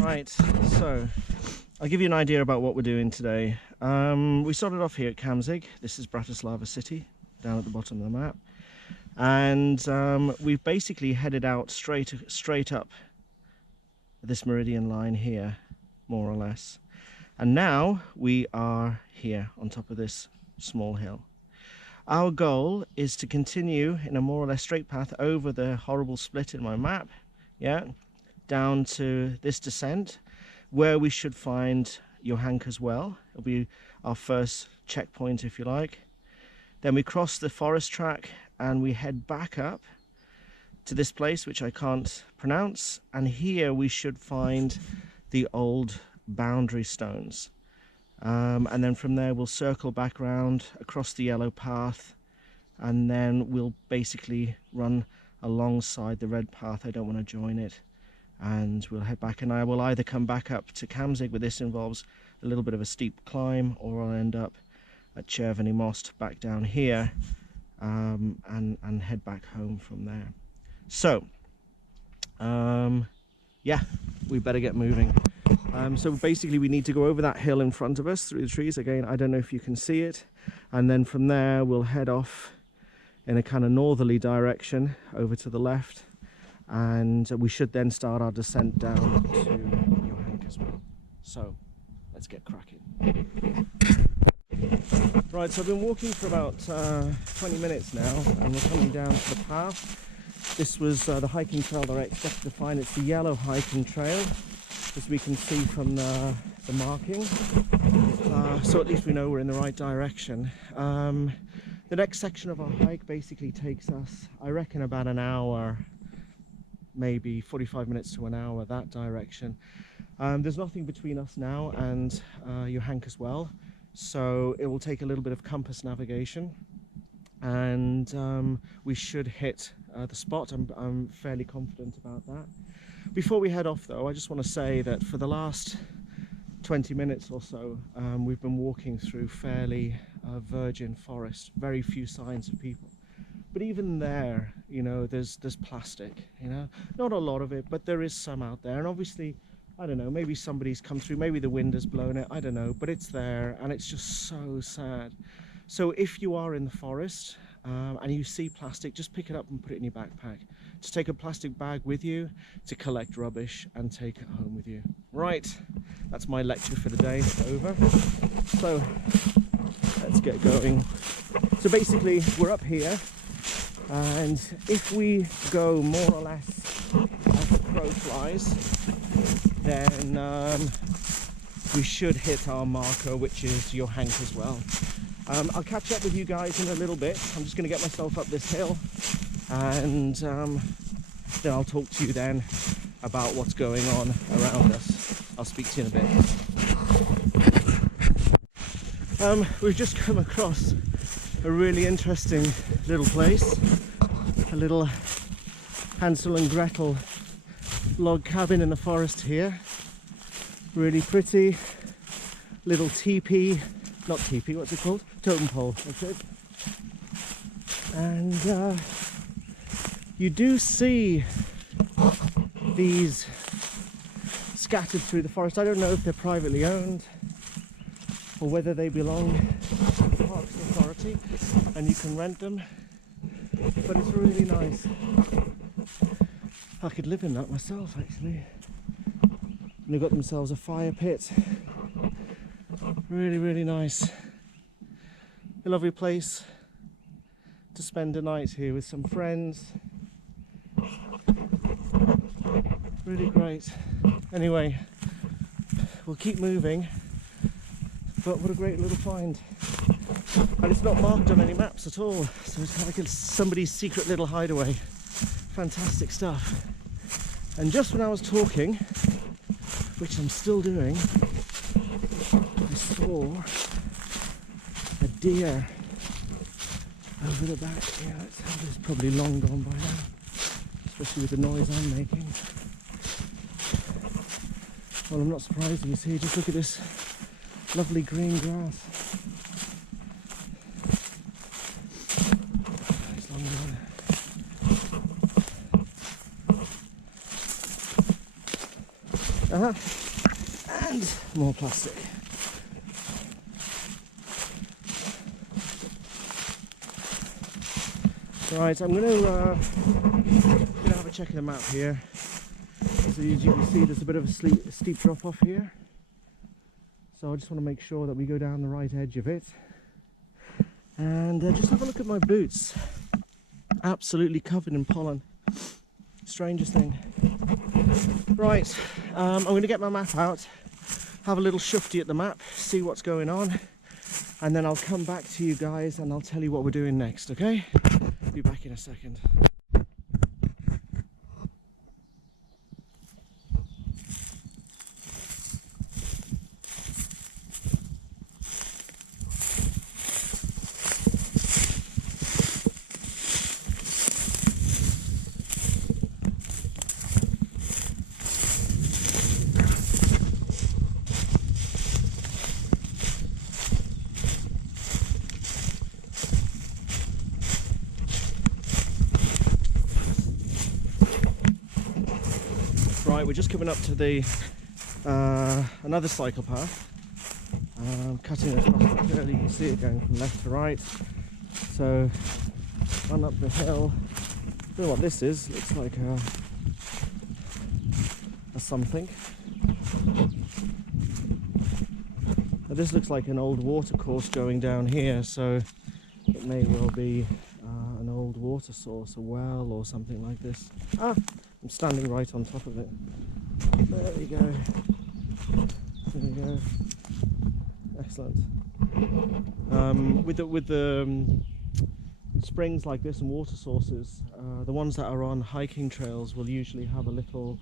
Right, so I'll give you an idea about what we're doing today. We started off here at Kamzig. This is Bratislava city, down at the bottom of the map. And we've basically headed out straight up this meridian line here, more or less. And now we are here on top of this small hill. Our goal is to continue in a more or less straight path over the horrible split in my map, yeah, down to this descent, where we should find Johanka's well. It'll be our first checkpoint, if you like. Then we cross the forest track and we head back up to this place, which I can't pronounce. And here we should find the old boundary stones. And then from there we'll circle back around across the yellow path, and then we'll basically run alongside the red path. I don't want to join it. And we'll head back, and I will either come back up to Kamzig, but this involves a little bit of a steep climb, or I'll end up at Červený most back down here, and head back home from there. So yeah, we better get moving. So basically we need to go over that hill in front of us through the trees. Again, I don't know if you can see it. And then from there we'll head off in a kind of northerly direction over to the left. And we should then start our descent down to Johanka as well. So let's get cracking. Right, so I've been walking for about 20 minutes now, and we're coming down to the path. This was the hiking trail that I expected to find. It's the yellow hiking trail, as we can see from the marking. So at least we know we're in the right direction. The next section of our hike basically takes us, I reckon, about an hour, maybe 45 minutes to an hour, that direction. There's nothing between us now and Johanka's well, so it will take a little bit of compass navigation, and we should hit the spot. I'm fairly confident about that. Before we head off though, I just want to say that for the last 20 minutes or so, we've been walking through fairly virgin forest, very few signs of people. But even there, you know, there's plastic, you know, not a lot of it, but there is some out there. And obviously, I don't know, maybe somebody's come through, maybe the wind has blown it, I don't know, but it's there, and it's just so sad. So if you are in the forest and you see plastic, just pick it up and put it in your backpack. Just take a plastic bag with you to collect rubbish and take it home with you. Right, that's my lecture for the day, over. So let's get going. So basically, we're up here. And if we go more or less as the crow flies, then we should hit our marker, which is Johanka as well. I'll catch up with you guys in a little bit. I'm just going to get myself up this hill, and then I'll talk to you then about what's going on around us. I'll speak to you in a bit. We've just come across a really interesting little place, a little Hansel and Gretel log cabin in the forest here. Really pretty little teepee, not teepee, what's it called? Totem pole, that's it. And you do see these scattered through the forest. I don't know if they're privately owned or whether they belong to the Parks Authority and you can rent them, but it's really nice. I could live in that myself, actually. And they've got themselves a fire pit. Really, really nice. A lovely place to spend a night here with some friends. Really great. Anyway, we'll keep moving, but what a great little find. And it's not marked on any maps at all, so it's like it's somebody's secret little hideaway. Fantastic stuff. And just when I was talking, which I'm still doing, I saw a deer over the back. Yeah, it's probably long gone by now, especially with the noise I'm making. Well, I'm not surprised, you see, just look at this lovely green grass. It's long gone. And more plastic. Right, I'm going to have a check of the map here. So as you can see, there's a bit of a steep drop off here. So I just want to make sure that we go down the right edge of it. And just have a look at my boots. Absolutely covered in pollen. Strangest thing. Right, I'm going to get my map out, have a little shufty at the map, see what's going on, and then I'll come back to you guys and I'll tell you what we're doing next, okay? Be back in a second. Right, we're just coming up to the another cycle path, cutting across the hill. You can see it going from left to right. So run up the hill. I don't know what this is. Looks like a something. But this looks like an old water course going down here, so it may well be an old water source, a well or something like this. Ah, I'm standing right on top of it. There we go. There we go. Excellent. With the springs like this and water sources, the ones that are on hiking trails will usually have a little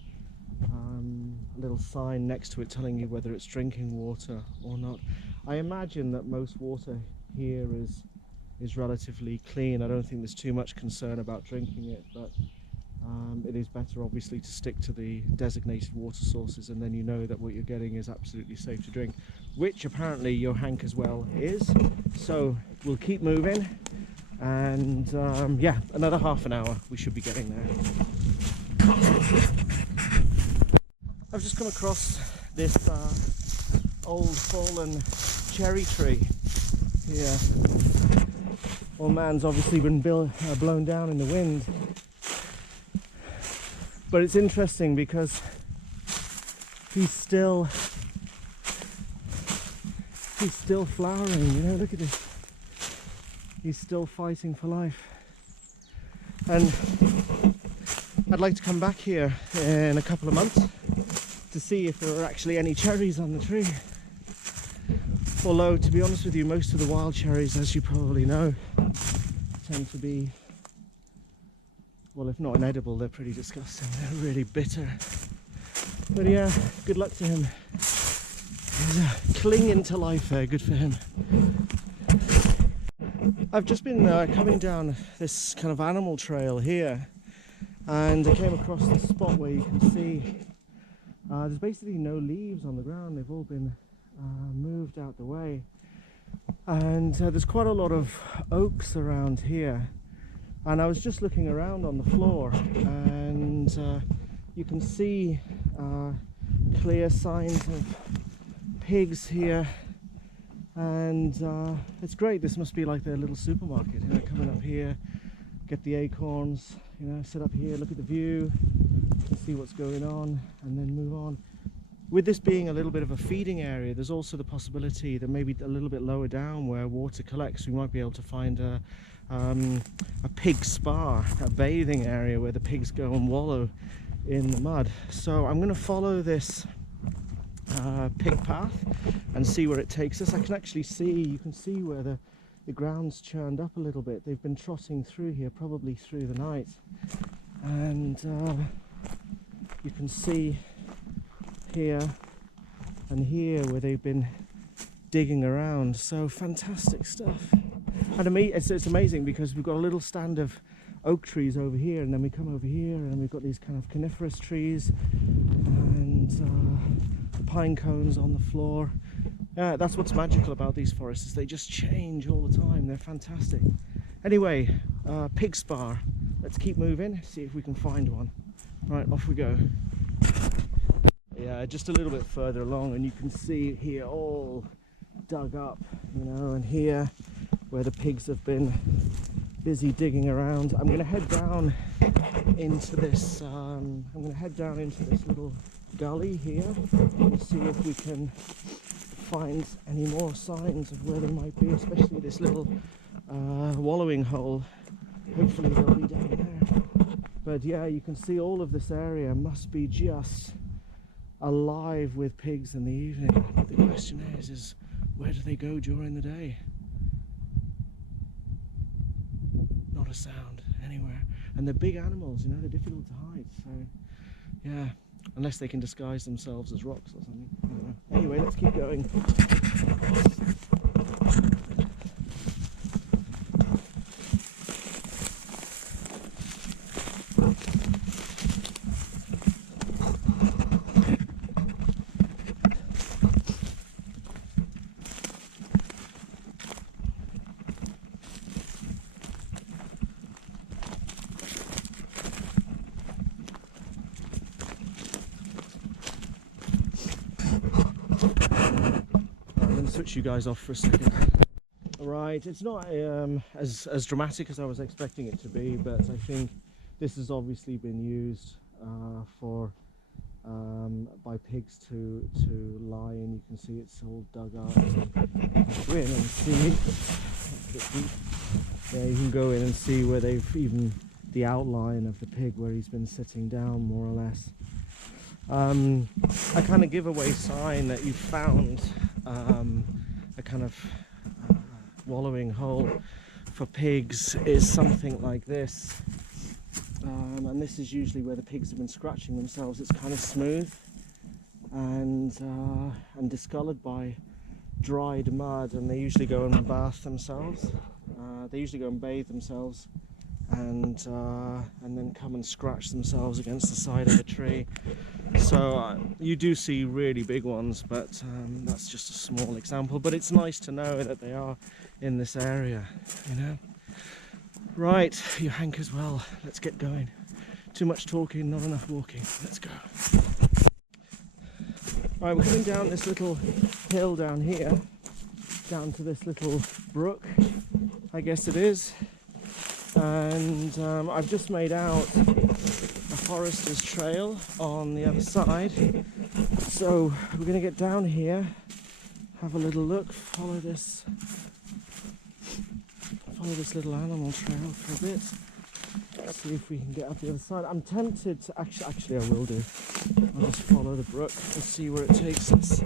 sign next to it telling you whether it's drinking water or not. I imagine that most water here is relatively clean. I don't think there's too much concern about drinking it, but it is better obviously to stick to the designated water sources, and then you know that what you're getting is absolutely safe to drink, which apparently your hank as well is. So we'll keep moving, and yeah, another half an hour we should be getting there. I've just come across this old fallen cherry tree here. Well, man's obviously been blown down in the wind. But it's interesting because he's still flowering, you know, look at this. He's still fighting for life. And I'd like to come back here in a couple of months to see if there are actually any cherries on the tree. Although, to be honest with you, most of the wild cherries, as you probably know, tend to be, well, if not inedible, they're pretty disgusting. They're really bitter. But yeah, good luck to him. He's clinging to life there, good for him. I've just been coming down this kind of animal trail here, and I came across this spot where you can see there's basically no leaves on the ground. They've all been moved out the way. And there's quite a lot of oaks around here. And I was just looking around on the floor, and you can see clear signs of pigs here, and it's great. This must be like their little supermarket, you know, coming up here, get the acorns, you know, sit up here, look at the view, and see what's going on, and then move on. With this being a little bit of a feeding area, there's also the possibility that maybe a little bit lower down where water collects, we might be able to find a pig spa, a bathing area where the pigs go and wallow in the mud. So I'm going to follow this pig path and see where it takes us. I can actually see, you can see where the ground's churned up a little bit. They've been trotting through here probably through the night, and you can see here and here where they've been digging around. So fantastic stuff. And it's amazing because we've got a little stand of oak trees over here, and then we come over here and we've got these kind of coniferous trees and the pine cones on the floor. That's what's magical about these forests, is they just change all the time. They're fantastic. Anyway, pig spa. Let's keep moving, see if we can find one. Right, off we go. Yeah, just a little bit further along, and you can see here all dug up, you know, and here where the pigs have been busy digging around. I'm going to head down into this. I'm going to head down into this little gully here and see if we can find any more signs of where they might be, especially this little wallowing hole. Hopefully they'll be down there. But yeah, you can see all of this area must be just alive with pigs in the evening. But the question is where do they go during the day? Not a sound anywhere. And they're big animals, you know, they're difficult to hide. So yeah, unless they can disguise themselves as rocks or something. I don't know. Anyway, let's keep going. Switch you guys off for a second. Right, it's not as dramatic as I was expecting it to be, but I think this has obviously been used by pigs to lie in. You can see it's all dug up. Go in and see. Yeah, you can go in and see where they've even the outline of the pig where he's been sitting down, more or less. A kind of giveaway sign that you found a kind of wallowing hole for pigs is something like this, and this is usually where the pigs have been scratching themselves. It's kind of smooth and discoloured by dried mud, and they usually go and bath themselves. They usually go and bathe themselves and then come and scratch themselves against the side of a tree. So you do see really big ones, but that's just a small example. But it's nice to know that they are in this area, you know. Right, you Hank as well. Let's get going. Too much talking, not enough walking. Let's go. Right, we're coming down this little hill down here, down to this little brook, I guess it is. And I've just made out a forester's trail on the other side, so we're going to get down here, have a little look, follow this little animal trail for a bit, see if we can get up the other side. I'm tempted to actually I will do. I'll just follow the brook and see where it takes us.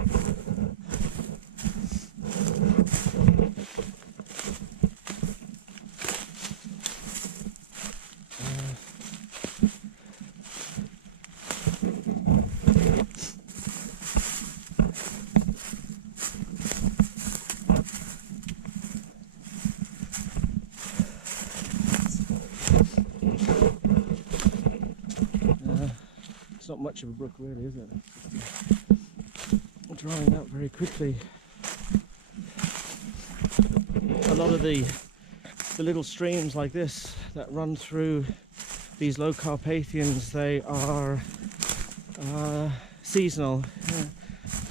Not much of a brook really, is it? Drying up very quickly. A lot of the little streams like this that run through these Low Carpathians, they are seasonal,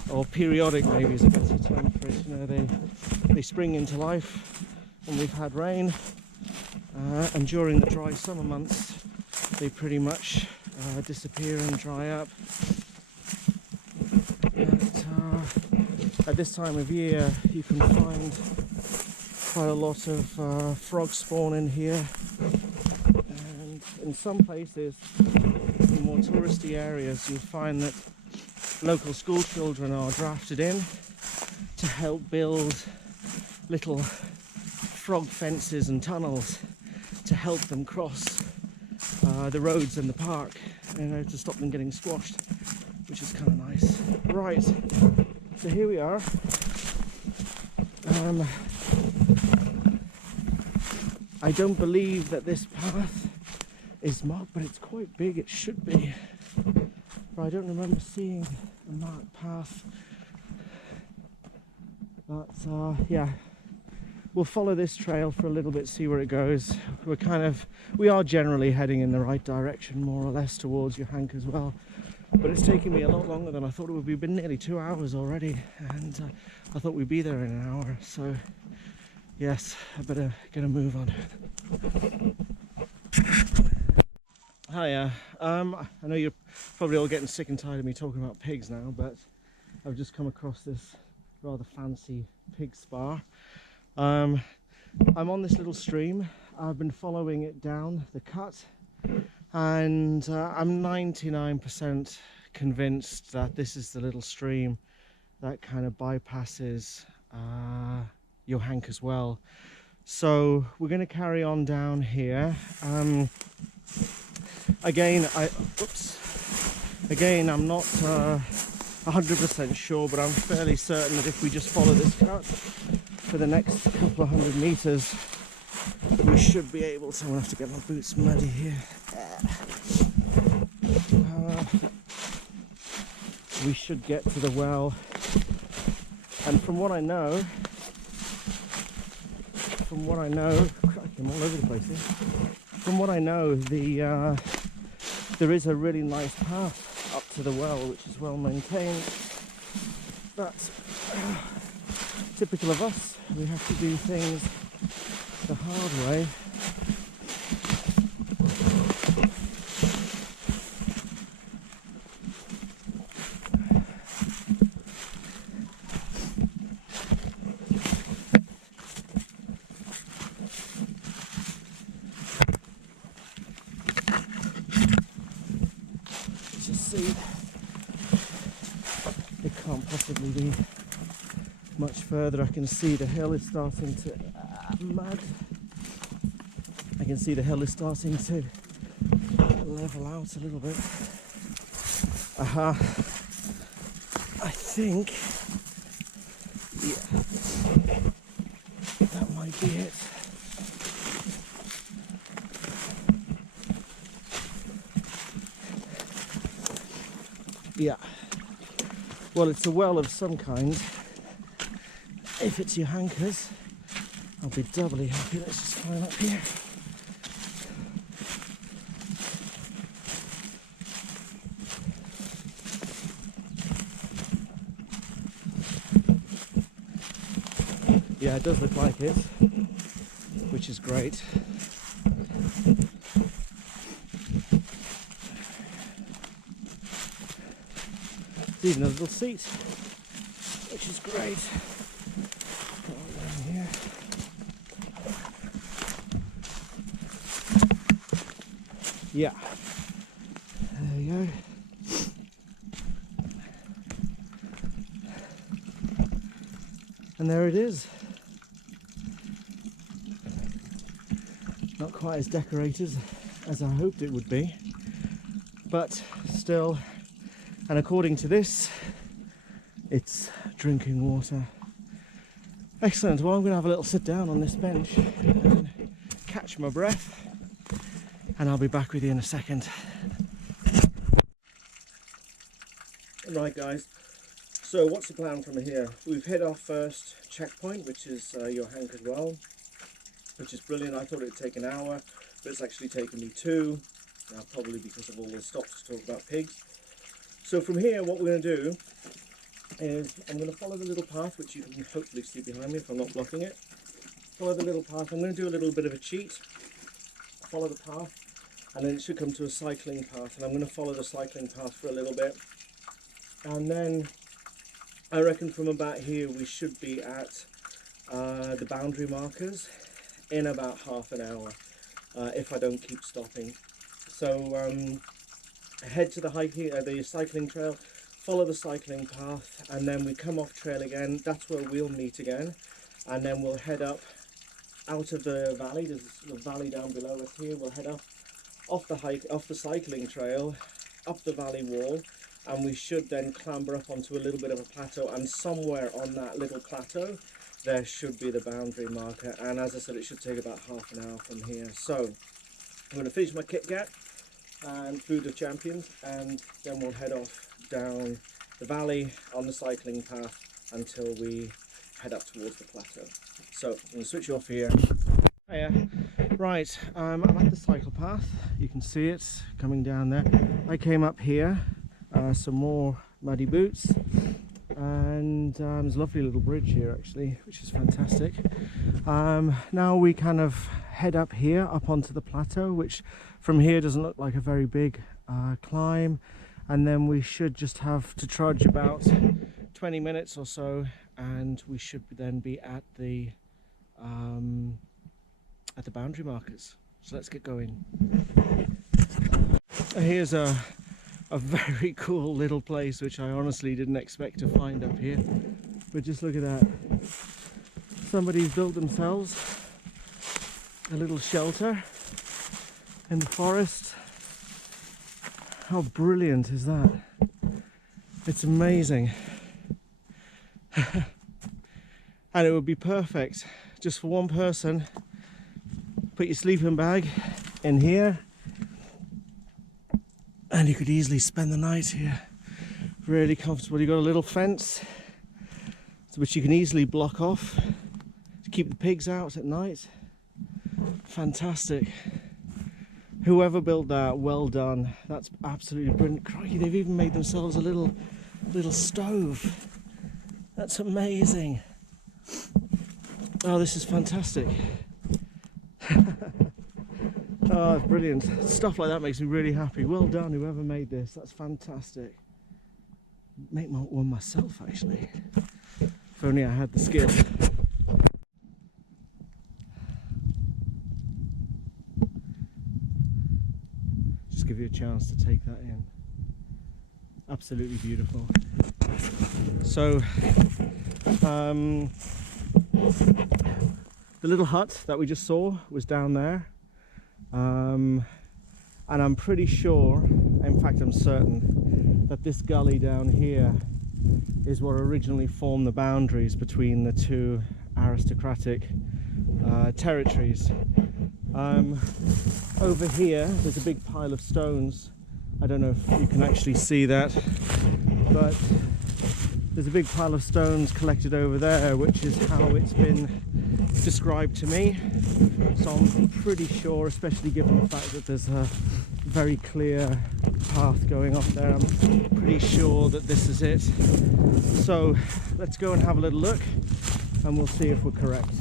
or periodic maybe is a better term for it. You know, they spring into life when we've had rain, and during the dry summer months they pretty much disappear and dry up. At this time of year you can find quite a lot of frog spawn in here, and in some places, in more touristy areas, you'll find that local school children are drafted in to help build little frog fences and tunnels to help them cross the roads in the park, you know, to stop them getting squashed, which is kind of nice. Right, so here we are. I don't believe that this path is marked, but it's quite big. It should be. But I don't remember seeing a marked path. But yeah, we'll follow this trail for a little bit, see where it goes. We are generally heading in the right direction, more or less, towards Johank as well. but it's taken me a lot longer than I thought it would be. Been nearly 2 hours already, and I thought we'd be there in an hour. So yes, I better get a move on. Hiya. I know you're probably all getting sick and tired of me talking about pigs now, but I've just come across this rather fancy pig spa. I'm on this little stream. I've been following it down the cut, and I'm 99% convinced that this is the little stream that kind of bypasses Johanka's well. So we're going to carry on down here. Again, I'm not 100% sure, but I'm fairly certain that if we just follow this cut for the next couple of 100 meters, we should be able to. I'm gonna have to get my boots muddy here. We should get to the well, and from what I know, crikey, I'm all over the place here. From what I know, there is a really nice path up to the well, which is well maintained. But typical of us, we have to do things the hard way. See, it can't possibly be much further. I can see the hill is starting to mud. I can see the hill is starting to level out a little bit. I think, yeah, that might be it. Yeah, well, it's a well of some kind. If it's Johanka's, I'll be doubly happy. Let's just climb up here. Yeah, it does look like it, which is great. There's even a little seat, which is great. Go on down here. Yeah, there we go. And there it is. Not quite as decorated as I hoped it would be, but still. And according to this, it's drinking water. Excellent. Well, I'm going to have a little sit down on this bench and catch my breath, and I'll be back with you in a second. Right, guys. So what's the plan from here? We've hit our first checkpoint, which is Johanka's well, which is brilliant. I thought it'd take an hour, but it's actually taken me 2, probably because of all the stops to talk about pigs. So from here, what we're going to do is I'm going to follow the little path, which you can hopefully see behind me if I'm not blocking it. Follow the little path. I'm going to do a little bit of a cheat. Follow the path, and then it should come to a cycling path, and I'm going to follow the cycling path for a little bit. And then I reckon from about here we should be at the boundary markers in about half an hour, if I don't keep stopping. So head to the cycling trail, follow the cycling path, and then we come off trail again. That's where we'll meet again, and then we'll head up out of the valley. There's a valley down below us here. We'll head up off the cycling trail, up the valley wall, and we should then clamber up onto a little bit of a plateau, and somewhere on that little plateau there should be the boundary marker. And as I said, it should take about half an hour from here. So I'm going to finish my Kit Kat and food of champions, and then we'll head off down the valley on the cycling path until we head up towards the plateau. So I'm going to switch off here. Hiya. Right, I'm at the cycle path. You can see it coming down there. I came up here some more muddy boots, and there's a lovely little bridge here actually, which is fantastic. Now we kind of head up here, up onto the plateau, which from here doesn't look like a very big climb, and then we should just have to trudge about 20 minutes or so, and we should then be at the boundary markers. So let's get going. Here's a very cool little place which I honestly didn't expect to find up here, but just look at that. Somebody's built themselves a little shelter in the forest. How brilliant is that? It's amazing. And it would be perfect just for one person. Put your sleeping bag in here and you could easily spend the night here. Really comfortable. You've got a little fence which you can easily block off to keep the pigs out at night. Fantastic. Whoever built that, well done. That's absolutely brilliant. Crikey, they've even made themselves a little stove. That's amazing. Oh, this is fantastic. Oh, it's brilliant. Stuff like that makes me really happy. Well done, whoever made this. That's fantastic. Make one myself, actually. If only I had the skill. Just give you a chance to take that in. Absolutely beautiful. So, the little hut that we just saw was down there, and I'm pretty sure, in fact I'm certain, that this gully down here is what originally formed the boundaries between the two aristocratic territories. Over here there's a big pile of stones. I don't know if you can actually see that, but there's a big pile of stones collected over there, which is how it's been described to me. So I'm pretty sure, especially given the fact that there's a very clear path going off there, I'm pretty sure that this is it. So let's go and have a little look and we'll see if we're correct.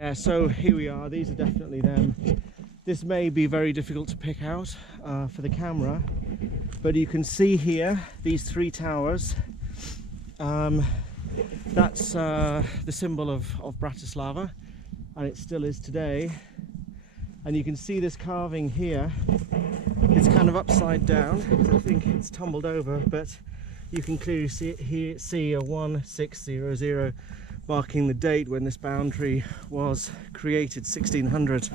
Yeah, so here we are. These are definitely them. This may be very difficult to pick out for the camera, but you can see here these three towers. That's the symbol of Bratislava, and it still is today. And you can see this carving here. It's kind of upside down. I think it's tumbled over, but you can clearly see it here. See a 1600 marking the date when this boundary was created, 1600.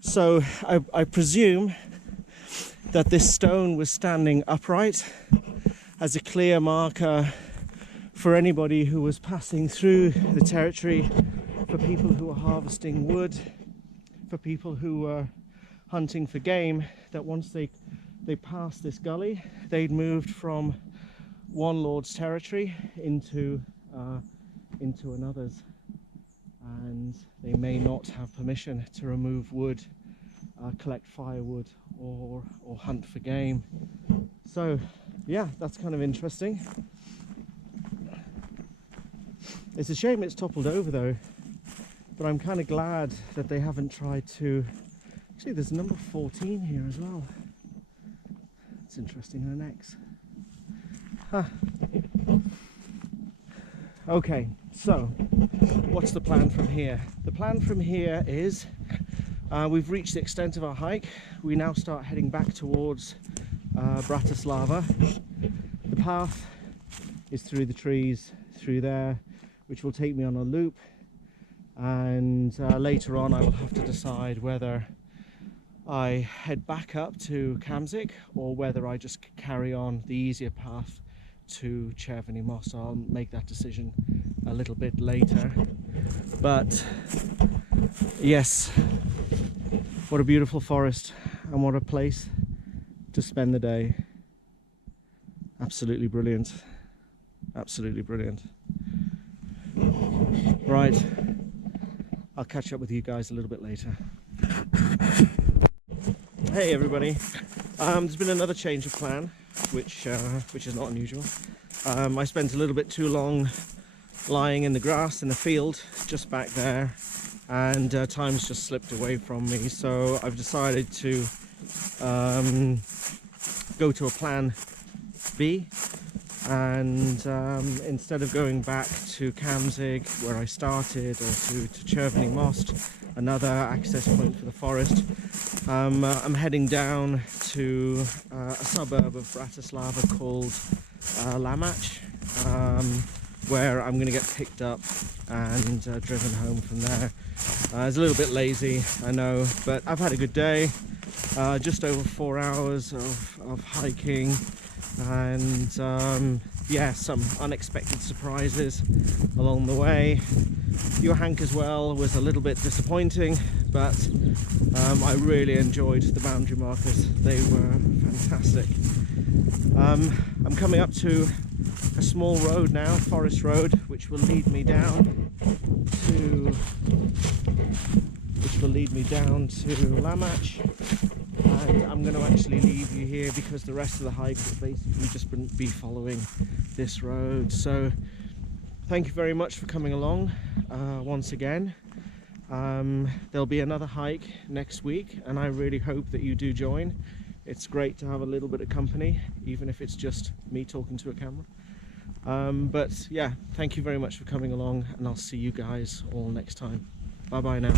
So I presume that this stone was standing upright as a clear marker for anybody who was passing through the territory, for people who were harvesting wood, for people who were hunting for game, that once they passed this gully, they'd moved from one lord's territory into another's, and they may not have permission to remove wood, collect firewood, or hunt for game. So yeah, that's kind of interesting. It's a shame it's toppled over though, but I'm kind of glad that they haven't tried to... Actually, there's number 14 here as well. It's interesting, an X. Huh. Okay, so what's the plan from here? The plan from here is we've reached the extent of our hike. We now start heading back towards Bratislava. The path is through the trees, through there, which will take me on a loop, and later on I will have to decide whether I head back up to Kamzik or whether I just carry on the easier path to Červený Most. I'll make that decision a little bit later. But yes, what a beautiful forest, and what a place to spend the day. Absolutely brilliant. Absolutely brilliant. Right, I'll catch up with you guys a little bit later. Hey everybody, There's been another change of plan, which is not unusual. I spent a little bit too long lying in the grass in the field just back there, and time's just slipped away from me, so I've decided to go to a plan B, and instead of going back to Kamzig where I started, or to Cherveny Most, another access point for the forest, I'm heading down to a suburb of Bratislava called Lamach, where I'm going to get picked up and driven home from there. It's a little bit lazy, I know, but I've had a good day. Just over 4 hours of hiking, and yeah, some unexpected surprises along the way. Johank as well was a little bit disappointing, but I really enjoyed the boundary markers. They were fantastic. I'm coming up to a small road now, forest road, which will lead me down to Lamach, and I'm going to actually leave you here because the rest of the hike will basically just be following this road. So thank you very much for coming along once again. There'll be another hike next week, and I really hope that you do join. It's great to have a little bit of company, even if it's just me talking to a camera. But yeah, thank you very much for coming along, and I'll see you guys all next time. Bye bye now.